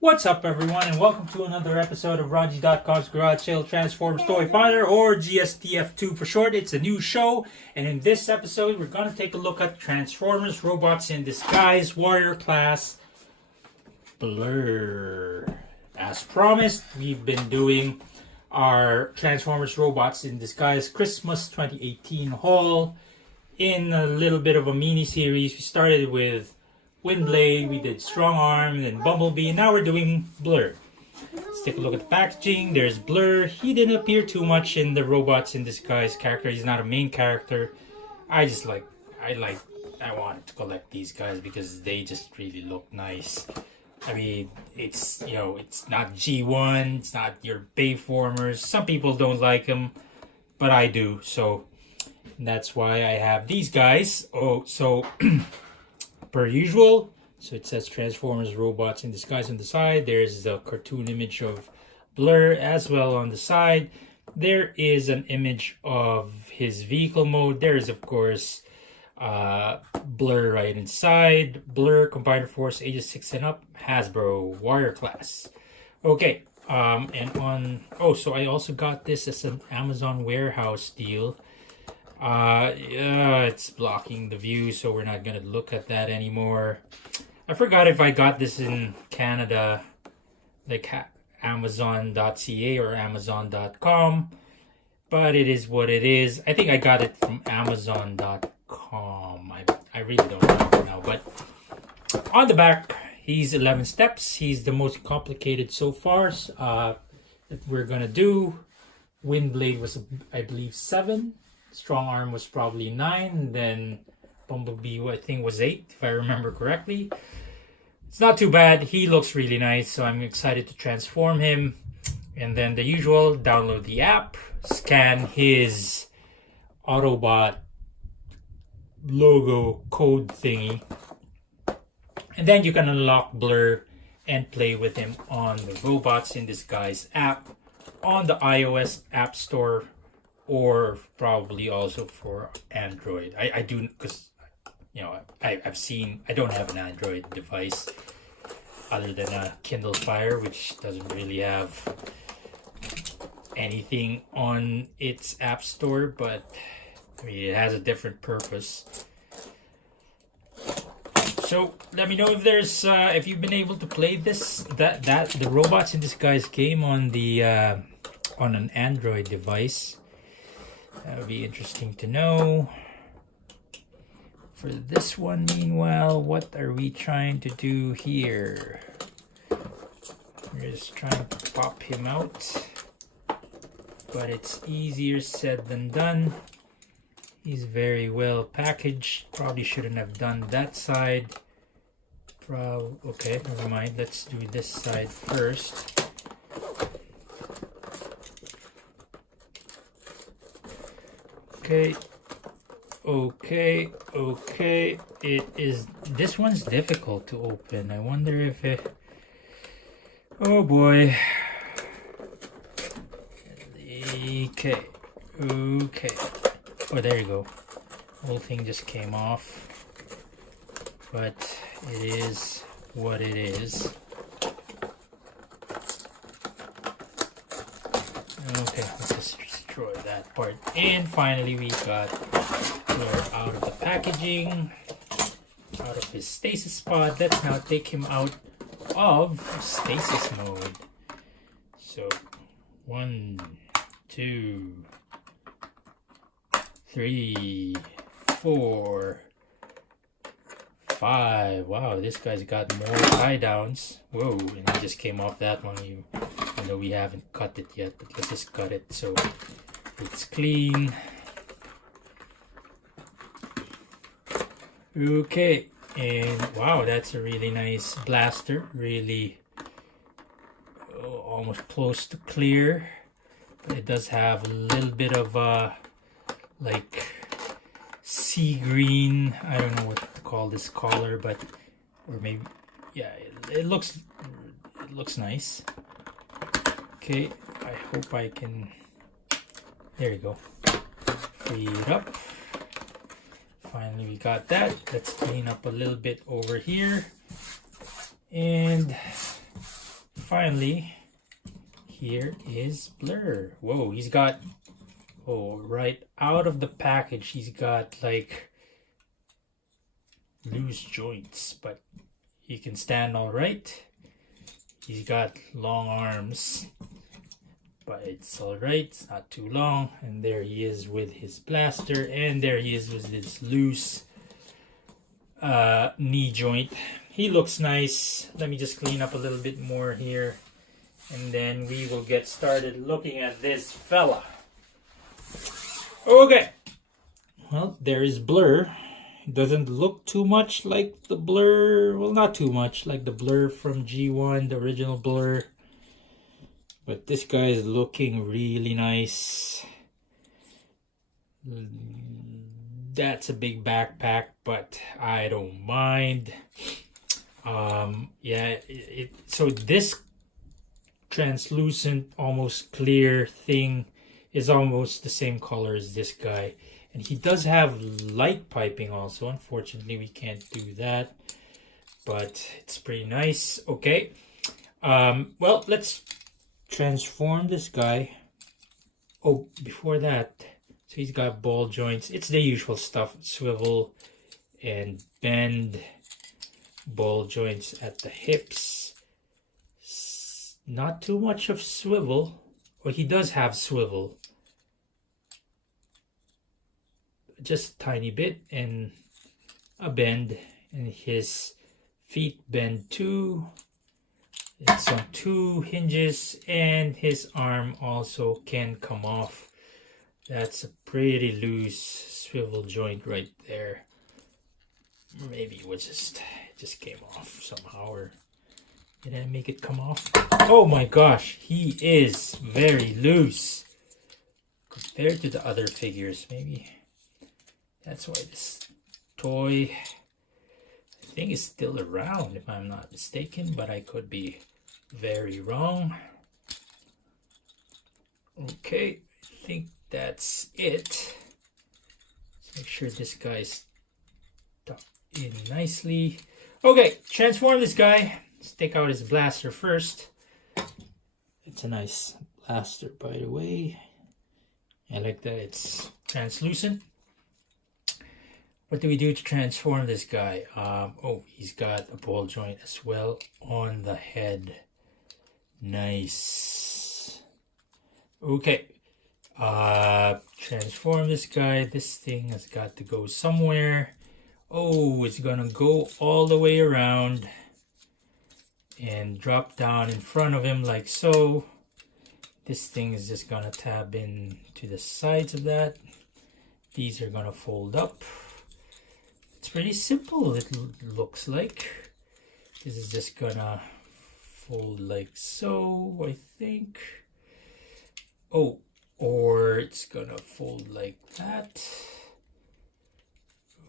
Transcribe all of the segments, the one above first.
What's up, everyone, and welcome to another episode of RONJIE.COM's Garage Sale Transformers Toy Finder, or GSTF2 for short. It's a new show, and in this episode, we're going to take a look at Transformers Robots in Disguise Warrior Class Blurr. As promised, we've been doing our Transformers Robots in Disguise Christmas 2018 haul in a little bit of a mini-series. We started with Windblade, we did Strong Arm, then Bumblebee, and now we're doing Blurr. Let's take a look at the packaging. There's Blurr. He didn't appear too much in the Robots in Disguise character. He's not a main character. I wanted to collect these guys because they just really look nice. I mean, it's not G1, it's not your Bayformers. Some people don't like them, but I do. So that's why I have these guys. Oh, so per usual, so it says Transformers Robots in Disguise on the side. There's the cartoon image of Blurr as well on the side. There is an image of his vehicle mode. There is, of course, Blurr right inside. Blurr, Combiner Force, ages 6 and up, Hasbro, Warrior Class. Okay, so I also got this as an Amazon warehouse deal. It's blocking the view, so we're not gonna look at that anymore. I forgot if I got this in Canada, like Amazon.ca or Amazon.com, but it is what it is. I think I got it from Amazon.com. I really don't remember now, but on the back, he's 11 steps. He's the most complicated so far that we're gonna do. Windblade was, I believe, 7. Strong Arm was probably 9, then Bumblebee, I think, was 8, if I remember correctly. It's not too bad. He looks really nice, so I'm excited to transform him. And then the usual, download the app, scan his Autobot logo code thingy, and then you can unlock Blurr and play with him on the Robots in Disguise app on the iOS App Store, or probably also for Android. I do, because I've seen, I don't have an Android device other than a Kindle Fire, which doesn't really have anything on its app store, but I mean, it has a different purpose. So let me know if there's if you've been able to play the Robots in Disguise game on the on an Android device. That would be interesting to know. For this one, meanwhile, what are we trying to do here? We're just trying to pop him out, but it's easier said than done. He's very well packaged. Probably shouldn't have done that side. Okay, never mind. Let's do this side first. Okay. This one's difficult to open. I wonder if it... Oh boy. Okay. Oh, there you go. Whole thing just came off. But it is what it is. Okay, let's just destroy that part. And finally, we got Blurr out of the packaging, out of his stasis spot. Let's now take him out of stasis mode. So 1, 2, 3, 4, 5. Wow, this guy's got more tie downs. Whoa, and he just came off that one. I know we haven't cut it yet, but let's just cut it so it's clean. Okay, and wow, that's a really nice blaster. Really almost close to clear. But it does have a little bit of like sea green. I don't know what to call this color, but or maybe it looks nice. Okay, I hope I can. There you go. Free it up. Finally, we got that. Let's clean up a little bit over here. And finally, here is Blurr. Whoa, he's got, oh, right out of the package, he's got like loose joints, but he can stand all right. He's got long arms, but it's all right. It's not too long. And there he is with his blaster, and there he is with his loose knee joint. He looks nice. Let me just clean up a little bit more here, and then we will get started looking at this fella. Okay, well, there is Blurr. It doesn't look too much like the Blurr, well, not too much like the Blurr from G1, the original Blurr, but this guy is looking really nice. That's a big backpack, but I don't mind. Yeah, so this translucent, almost clear thing is almost the same color as this guy. And he does have light piping also. Unfortunately, we can't do that, but it's pretty nice. Okay, well, let's transform this guy. Oh, before that, so he's got ball joints. It's the usual stuff: swivel and bend, ball joints at the hips. Not too much of swivel. Well, he does have swivel, just a tiny bit, and a bend, and his feet bend too. It's on 2 hinges, and his arm also can come off. That's a pretty loose swivel joint right there. Maybe it was just came off somehow, or did I make it come off? Oh my gosh, he is very loose compared to the other figures. Maybe that's why this toy, I think, is still around, if I'm not mistaken, but I could be very wrong. Okay, I think that's it. Let's make sure this guy's tucked in nicely. Okay, transform this guy. Let's take out his blaster first. It's a nice blaster, by the way. I like that it's translucent. What do we do to transform this guy? Oh, he's got a ball joint as well on the head. Nice. Okay. Transform this guy. This thing has got to go somewhere. Oh, it's gonna go all the way around and drop down in front of him like so. This thing is just gonna tab in to the sides of that. These are gonna fold up. It's pretty simple, it looks like. This is just gonna fold like so, I think. Oh, or it's gonna fold like that.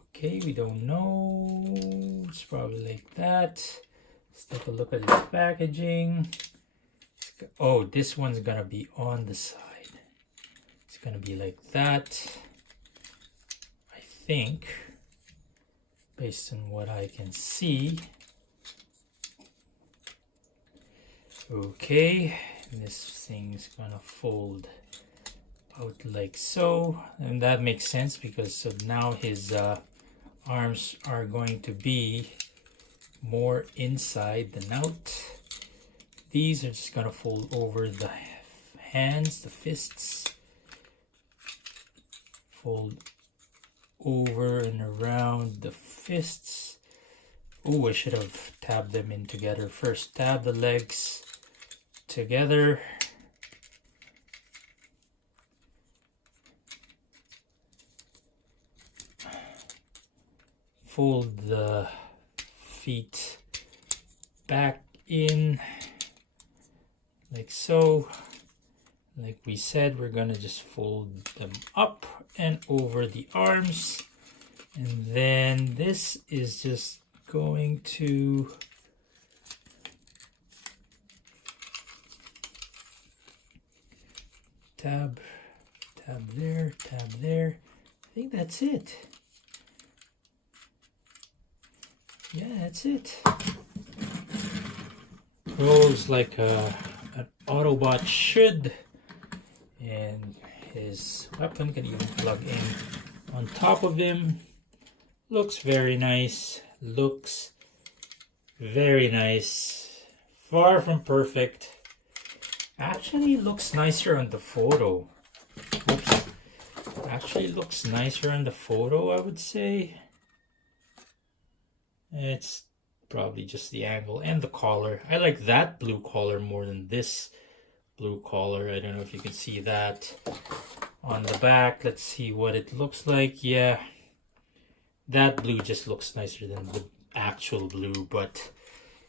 Okay, we don't know. It's probably like that. Let's take a look at its packaging. Oh, this one's gonna be on the side. It's gonna be like that, I think, based on what I can see. Okay, and this thing's gonna fold out like so, and that makes sense because so now his arms are going to be more inside than out. These are just gonna fold over the hands, the fists, fold over and around the fists. Oh, I should have tabbed them in together first. Tab the legs together. Fold the feet back in like so. Like we said, we're gonna just fold them up and over the arms, and then this is just going to tab there, tab there. I think that's it. Yeah, that's it. rolls like an Autobot should, and his weapon can even plug in on top of him. Looks very nice. Looks very nice. Far from perfect. Actually looks nicer on the photo. Oops. Actually looks nicer on the photo, I would say. It's probably just the angle and the collar. I like that blue collar more than this blue collar. I don't know if you can see that on the back. Let's see what it looks like. Yeah, that blue just looks nicer than the actual blue, but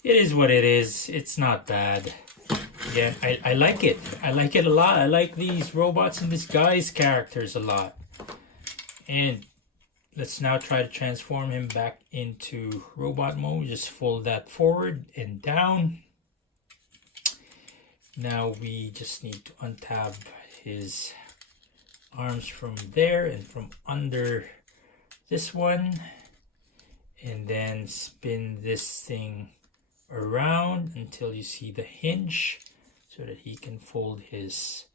it is what it is. It's not bad. Yeah, I like it. I like it a lot. I like these robots in disguise characters a lot. And let's now try to transform him back into robot mode. Just fold that forward and down. Now we just need to untab his arms from there and from under this one. And then spin this thing around until you see the hinge so that he can fold his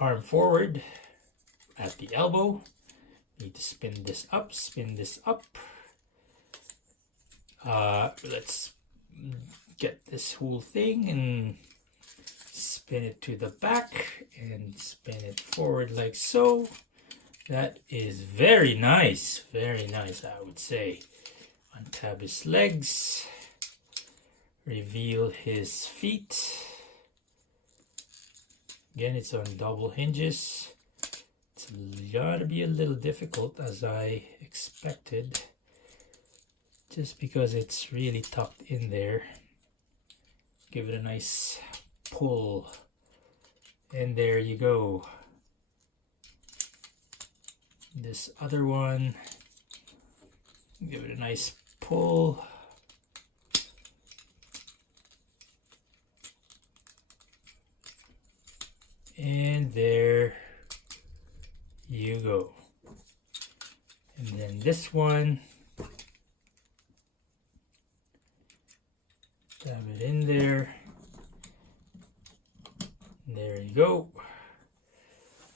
arm forward at the elbow. Need to spin this up, let's get this whole thing and spin it to the back and spin it forward like so. That is very nice, I would say. Untab his legs, reveal his feet. Again, it's on double hinges. It's gotta be a little difficult, as I expected, just because it's really tucked in there. Give it a nice pull, and there you go. This other one, give it a nice pull. And there you go. And then this one, stab it in there. There you go.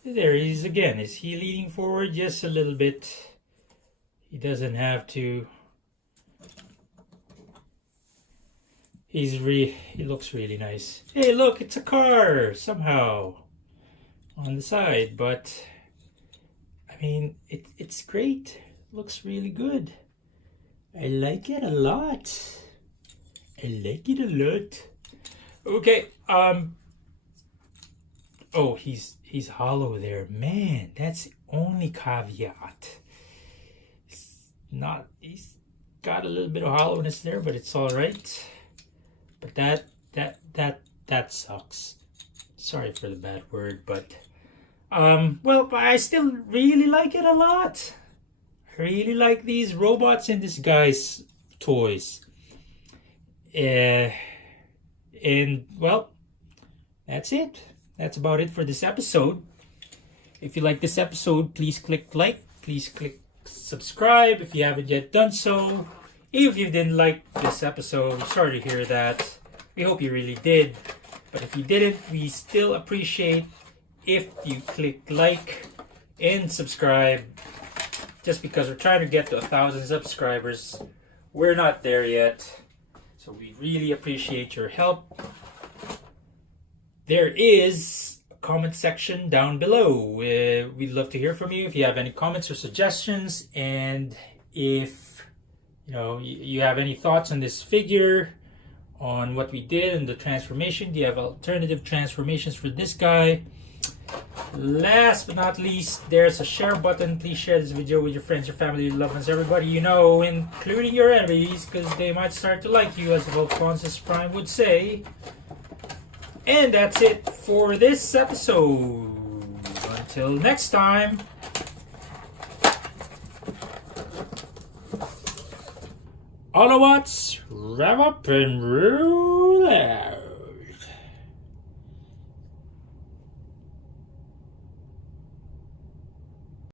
There he is again. Is he leaning forward? Just a little bit. He doesn't have to. He looks really nice. Hey, look, it's a car somehow on the side, but I mean, it's great. Looks really good. I like it a lot. Okay, oh, he's hollow there. Man, that's the only caveat. He's got a little bit of hollowness there, but it's all right. But that sucks. Sorry for the bad word, but well, I still really like it a lot. I really like these robots in disguise toys. And well, that's it. That's about it for this episode. If you like this episode, please click like. Please click subscribe if you haven't yet done so. If you didn't like this episode, sorry to hear that. We hope you really did. But if you didn't, we still appreciate if you click like and subscribe. Just because we're trying to get to 1,000 subscribers. We're not there yet. So we really appreciate your help. There is a comment section down below. We'd love to hear from you if you have any comments or suggestions. And if you have any thoughts on this figure, on what we did and the transformation. Do you have alternative transformations for this guy? Last but not least, there's a share button. Please share this video with your friends, your family, your loved ones, everybody you know, including your enemies, because they might start to like you, as Volconsis Prime would say. And that's it for this episode. Until next time. Autobots, rev up and roll.